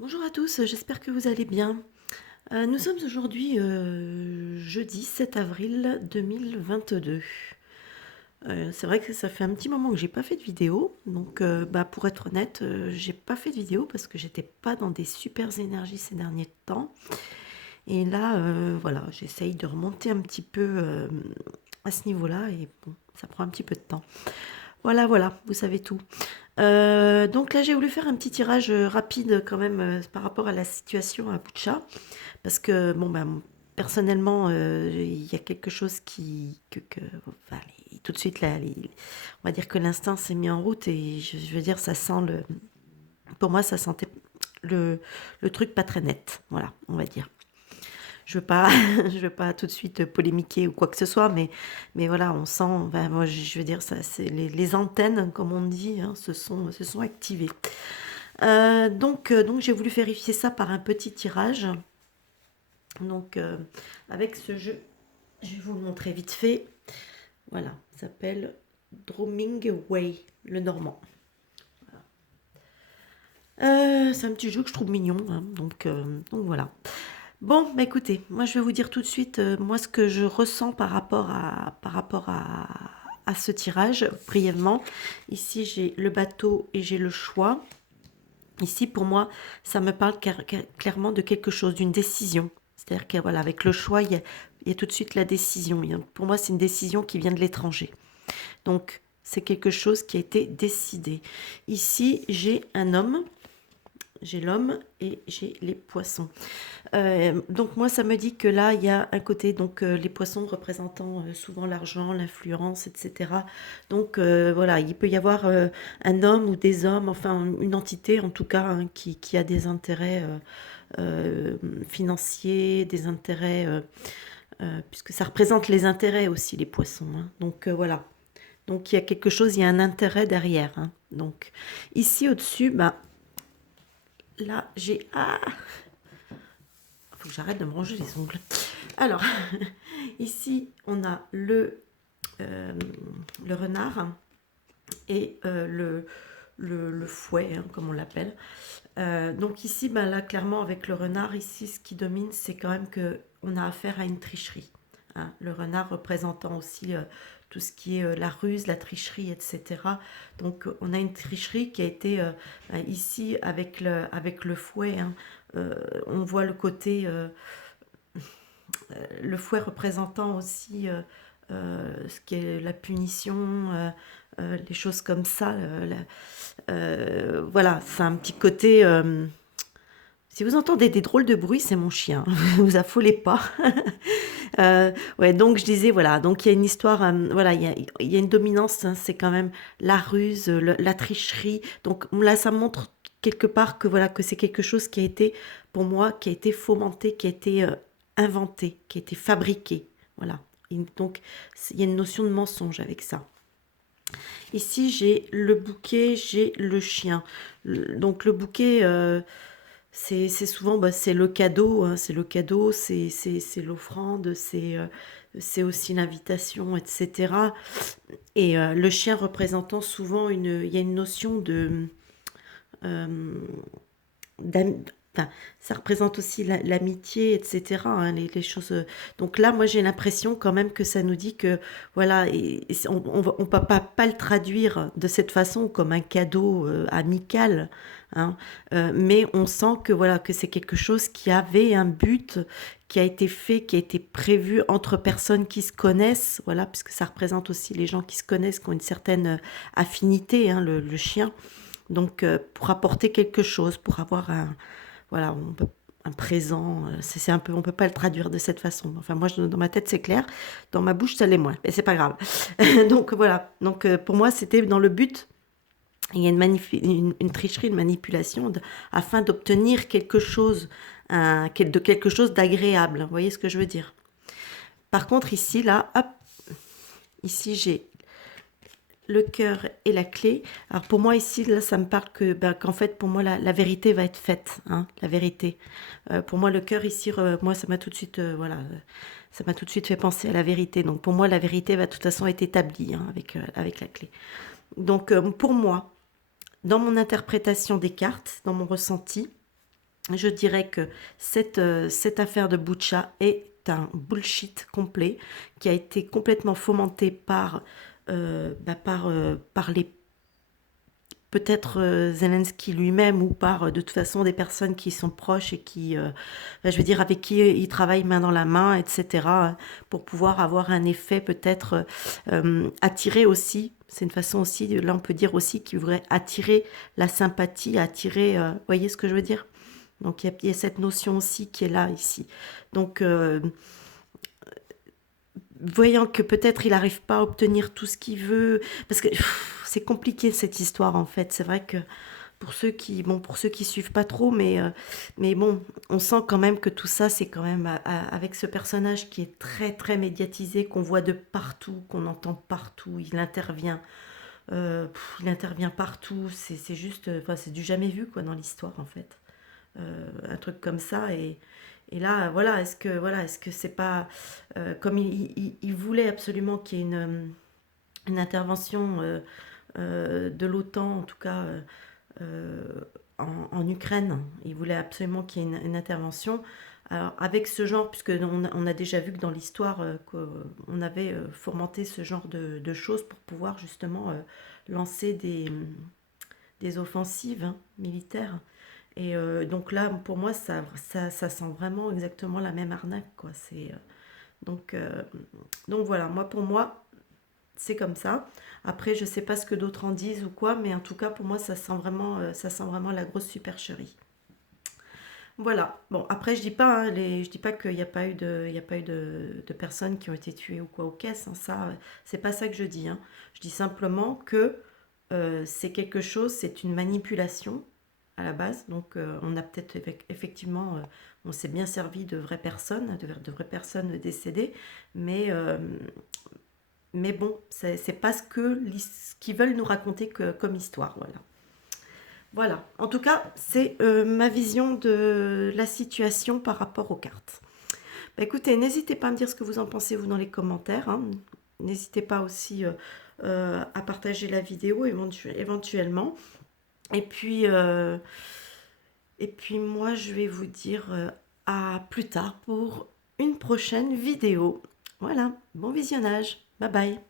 Bonjour à tous, j'espère que vous allez bien. Nous sommes aujourd'hui jeudi 7 avril 2022. C'est vrai que ça fait un petit moment que j'ai pas fait de vidéo, donc pour être honnête, j'ai pas fait de vidéo parce que j'étais pas dans des super énergies ces derniers temps. Et là, voilà, j'essaye de remonter un petit peu à ce niveau-là et bon, ça prend un petit peu de temps. Voilà, voilà, vous savez tout. Donc là, j'ai voulu faire un petit tirage rapide quand même par rapport à la situation à Boutcha. Parce que, bon, personnellement, il y a quelque chose enfin, tout de suite, là, on va dire que l'instinct s'est mis en route et je veux dire, ça sent pour moi, ça sentait le truc pas très net. Voilà, on va dire. Je veux pas, je veux pas tout de suite polémiquer ou quoi que ce soit, mais voilà, on sent, moi, je veux dire, ça, c'est les antennes, comme on dit, hein, se sont activées. Donc j'ai voulu vérifier ça par un petit tirage. Donc, avec ce jeu, je vais vous le montrer vite fait. Voilà, ça s'appelle Drumming Way, le normand. C'est un petit jeu que je trouve mignon, hein, donc voilà. Bon, écoutez, moi je vais vous dire tout de suite, moi ce que je ressens par rapport à ce tirage, brièvement. Ici j'ai le bateau et j'ai le choix. Ici pour moi, ça me parle clairement de quelque chose, d'une décision. C'est-à-dire que voilà, avec le choix, il y a tout de suite la décision. Pour moi, c'est une décision qui vient de l'étranger. Donc, c'est quelque chose qui a été décidé. Ici, j'ai un homme, j'ai l'homme et j'ai les poissons. Donc moi, ça me dit que là, il y a un côté, donc les poissons représentant souvent l'argent, l'influence, etc. Donc voilà, il peut y avoir un homme ou des hommes, enfin une entité en tout cas, hein, qui a des intérêts financiers, des intérêts, puisque ça représente les intérêts aussi, les poissons, hein. Donc voilà. Donc il y a quelque chose, il y a un intérêt derrière, hein. Donc ici au-dessus, là j'ai... Ah, faut que j'arrête de me ronger les ongles. Alors, ici on a euh, le renard et le fouet, hein, comme on l'appelle. Donc ici, là clairement avec le renard, ici ce qui domine, c'est quand même que on a affaire à une tricherie, hein. Le renard représentant aussi tout ce qui est la ruse, la tricherie, etc. Donc on a une tricherie qui a été ici avec le fouet, hein. On voit le fouet représentant aussi ce qui est la punition, les choses comme ça. Voilà, c'est un petit côté. Si vous entendez des drôles de bruit, c'est mon chien. Vous affolez pas. Ouais, donc je disais voilà, donc il y a une histoire, voilà, il y a une dominance, hein, c'est quand même la ruse, la tricherie. Donc là, ça montre quelque part que voilà que c'est quelque chose qui a été pour moi, qui a été fomenté, qui a été inventé, qui a été fabriqué. Voilà. Et donc il y a une notion de mensonge avec ça. Ici, j'ai le bouquet, j'ai le chien. Donc le bouquet, c'est souvent c'est le cadeau, hein, c'est le cadeau, c'est l'offrande, c'est aussi l'invitation, etc. Et le chien représentant souvent il y a une notion euh, enfin, ça représente aussi l'amitié, etc., hein, les choses. Donc là, moi, j'ai l'impression quand même que ça nous dit que, voilà, on peut pas le traduire de cette façon comme un cadeau amical, hein, mais on sent que, voilà, que c'est quelque chose qui avait un but, qui a été fait, qui a été prévu entre personnes qui se connaissent, voilà, puisque ça représente aussi les gens qui se connaissent, qui ont une certaine affinité, hein, le chien. Donc, pour apporter quelque chose, pour avoir voilà, un présent, c'est un peu, on peut pas le traduire de cette façon. Enfin, moi, dans ma tête, c'est clair. Dans ma bouche, ça l'est moins. Mais c'est pas grave. Donc voilà. Donc pour moi, c'était dans le but. Il y a une tricherie, une manipulation afin d'obtenir quelque chose, de quelque chose d'agréable. Vous voyez ce que je veux dire? Par contre, ici, là, hop, ici, j'ai le cœur et la clé. Alors pour moi ici, là, ça me parle qu'en fait, pour moi, la vérité va être faite, hein, la vérité. Pour moi, le cœur ici, moi, ça m'a tout de suite, voilà, ça m'a tout de suite fait penser à la vérité. Donc pour moi, la vérité va de toute façon être établie, hein, avec la clé. Donc pour moi, dans mon interprétation des cartes, dans mon ressenti, Je dirais que cette affaire de Butcha est un bullshit complet qui a été complètement fomenté par les peut-être Zelensky lui-même ou par de toute façon des personnes qui sont proches et qui, je veux dire, avec qui il travaille main dans la main, etc., pour pouvoir avoir un effet peut-être attirer aussi. C'est une façon aussi, là on peut dire aussi qu'il voudrait attirer la sympathie, attirer, vous voyez ce que je veux dire? Donc il y a cette notion aussi qui est là ici. Donc voyant que peut-être il n'arrive pas à obtenir tout ce qu'il veut, parce que c'est compliqué cette histoire en fait. C'est vrai que pour ceux qui suivent pas trop, mais bon, on sent quand même que tout ça, c'est quand même avec ce personnage qui est très très médiatisé, qu'on voit de partout, qu'on entend partout. Il intervient partout. C'est juste, enfin, c'est du jamais vu quoi dans l'histoire en fait. Un truc comme ça et là voilà est-ce que c'est pas comme il voulait absolument qu'il y ait une intervention de l'OTAN en tout cas euh, en Ukraine. Il voulait absolument qu'il y ait une intervention. Alors, avec ce genre, puisque on a déjà vu que dans l'histoire, qu'on avait fomenté ce genre de choses pour pouvoir justement lancer des offensives hein, militaires. Et donc là, pour moi, ça sent vraiment exactement la même arnaque, quoi. Donc, euh, donc voilà, moi pour moi, c'est comme ça. Après, je sais pas ce que d'autres en disent ou quoi, mais en tout cas, pour moi, ça sent vraiment la grosse supercherie. Voilà. Bon, après, je dis pas, hein, je dis pas qu'il n'y a pas eu il y a pas eu de personnes qui ont été tuées ou quoi aux caisses. Hein, ça, c'est pas ça que je dis. Hein. Je dis simplement que c'est quelque chose, c'est une manipulation à la base. Donc, on a peut-être effectivement, on s'est bien servi de vraies personnes, de vraies personnes décédées, mais mais bon, c'est pas ce qu'ils veulent nous raconter comme histoire. Voilà. Voilà. En tout cas, c'est ma vision de la situation par rapport aux cartes. Bah, écoutez, n'hésitez pas à me dire ce que vous en pensez, vous, dans les commentaires. Hein. N'hésitez pas aussi à partager la vidéo éventuellement. Et puis, euh, et puis, moi, je vais vous dire à plus tard pour une prochaine vidéo. Voilà, bon visionnage. Bye bye.